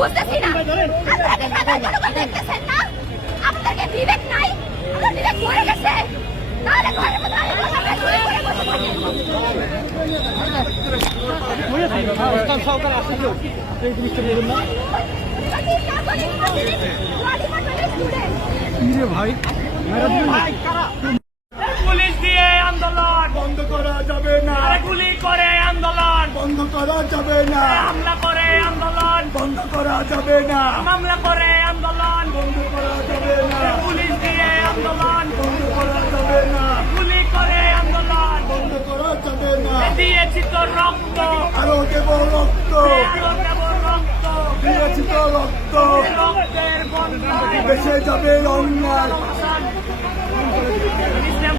বুঝতেছি না দেখতেছেন না আপনাদেরকে বিবেক নাই বিবেক মরে গেছে তাহলে ঘরের মধ্যে ভাই পুলিশ দিয়ে আন্দোলন বন্ধ করা যাবে না, গুলি করে আন্দোলন বন্ধ করা যাবে না, হামলা করে আন্দোলন বন্ধ করা যাবে না, মামলা করে আন্দোলন বন্ধ করা যাবে না, পুলিশ দিয়ে আন্দোলন বন্ধ করা যাবে না, গুলি করে আন্দোলন বন্ধ করা যাবে না। দিয়েছি তো রক্ত আরো দেব রক্ত, আরো দেব রক্ত দিয়েছি তো রক্ত, রক্তের বন্যায় বেঁচে যাবে অন্যায়।